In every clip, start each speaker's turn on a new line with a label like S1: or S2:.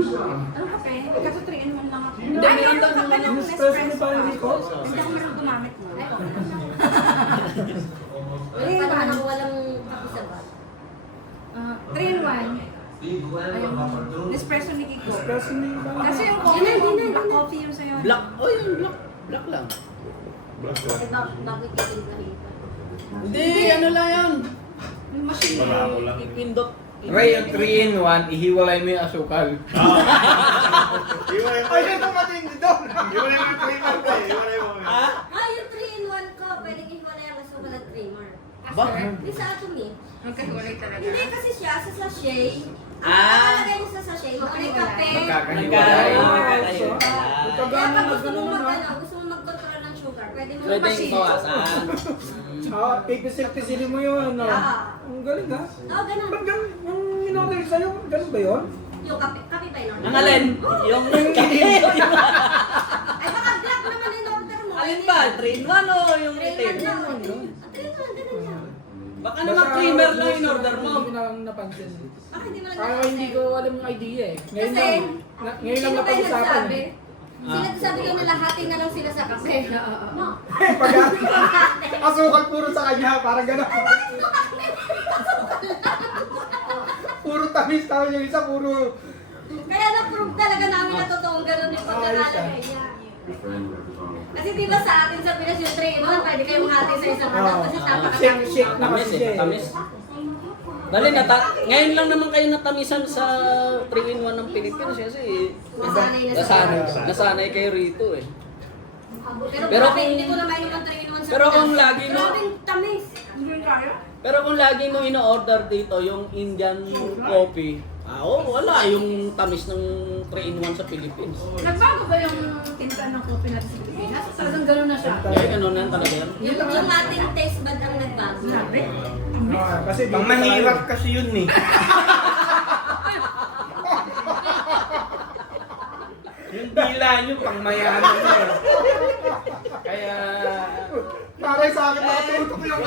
S1: Anong kape? Kaso 3 in 1 lang ako.
S2: Hindi, meron daw
S1: kape ng
S3: Espresso ni parang Nico?
S1: Hindi ako marunong gumamit mo. Ay, okay.
S4: Wala pa naman walang kape sa bar.
S1: 3 in 1. Ayun, Nespresso ni Kiko.
S3: Espresso ni parang...
S1: Kasi yung coffee mo, black coffee yung sa'yo.
S2: Black. Oh, yung black. Black lang.
S4: Eh, bakit kitin na hita?
S2: Hindi, ano lang yan.
S1: Yung machine.
S2: Ipindot.
S5: Ray, yung 3 in 1, ihiwalay mo yung asukal.
S6: Iwalay mo.
S3: Ay, ito matindi doon!
S6: Iwalay mo yung creamer ko eh. Iwalay mo.
S4: Yung 3 in 1 ko, pwedeng iwalay ang asukal at creamer.
S2: Bakit?
S4: Hindi sa atom eh.
S1: Magkahiwalay talaga.
S4: Hindi kasi siya sa sachet. Ang
S2: Ah.
S4: nakalagay niya sa sachet, may kape.
S5: Magkakahiwalay.
S4: Kaya pag gusto mo gusto mo mag-control ng sugar, pwede mo
S2: Pwedeng
S4: machine.
S2: bawasan.
S3: Pipisil-pisilin mo yun, ano? Ang galing, ha?
S4: Oo, ganun.
S3: Ba't ganun? Yung in-order sa'yo, ganun ba yun?
S4: Yung kape ba yun?
S2: Ang alin? Yung
S4: Ay, baka black naman yung order mo.
S2: alin ba? 3 in 1 o yung itim?
S4: 3 in 1 lang. 3 in 1, ganun yan.
S2: Baka naman creamer lang yung order mo.
S3: Hindi ko napansin.
S4: Baka hindi mo lang
S3: Kaya hindi ko alam yung idea eh. Ngayon
S4: Kasi,
S3: lang, ngayon lang
S4: sino ba yung
S3: napag-usapan
S4: nagsabi?
S3: eh.
S4: Sinasabi ko na lahati na lang sila sa kape.
S3: Asukal puro sa kanya, parang gano'n. Puro tamis, tapos yung isa puro...
S4: Kaya na-prove talaga namin na totoong ganun yung pagkakalagay niya. Kasi di ba sa atin sa Pinas yung 3 in 1, pwede kayong hati sa isang ano kasi napakatamis.
S3: Shake na
S2: Tamis
S3: kasi
S2: eh,
S3: siya eh.
S2: tamis. Dali, ngayon lang naman kayo natamisan sa 3 in 1 ng Pilipinas kasi
S4: Nasanay na sa
S2: nasanay kayo rito eh.
S4: Pero
S2: Pero
S4: grabe,
S2: kung-
S4: hindi ko na mainom ang 3 in 1 sa
S2: pero kung
S4: Pinas.
S2: lagi mo-
S4: Grabing tamis.
S1: Hindi rin kaya?
S2: Pero kung lagi mo ino-order dito yung Indian coffee, wala yung tamis ng 3 in 1 sa Philippines.
S1: Nagbago ba yung tinta ng coffee natin sa Pilipinas? Talagang gano'n na siya.
S2: Kaya ganun na talaga yan.
S4: Yung ating taste bud ang nagbago.
S1: Grabe.
S3: Kasi
S5: Pang mahirap kasi yun eh. Yung dila nyo, pang mayaman nyo. Kaya...
S3: Parang sa akin nakatutok yung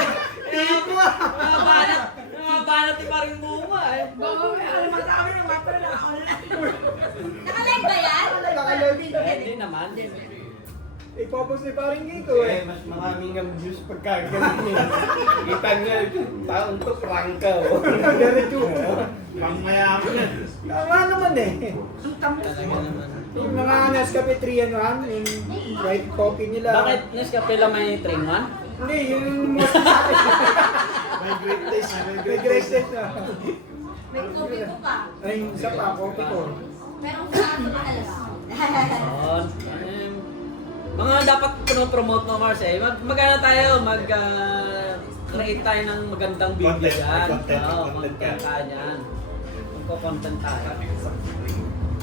S2: Nakabanat pa rin bunga eh.
S1: Alam mo sa amin, yung mapper na online.
S4: Nakalive ba yan?
S3: nakalabi.
S2: Hindi naman.
S3: Ipopos ni parang Nico eh.
S5: Mas maraming ang views pagka ganun eh. Kita nyo, taon to prangka oh.
S3: Diretso.
S6: Pang mayaman yan.
S3: Tama naman eh.
S1: Ang tamis.
S2: Talaga naman.
S3: Yung mga Nescafe 3 and 1, yung white coffee nila.
S2: Bakit Nescafe lang may 3 in 1?
S3: Hindi, yung most sa akin.
S6: May great taste. May
S3: May
S6: great
S3: great
S6: taste.
S3: taste na.
S4: May coffee ko pa.
S3: Ay, isa pa, coffee ko.
S4: Pero kung saan ito madalas.
S2: Yun. Mga dapat promote mo, Mars eh. Magana tayo, create tayo ng magandang video
S6: Content,
S2: yan.
S6: content,
S2: Oo,
S6: content
S2: content tayo yan. Magko-content tayo.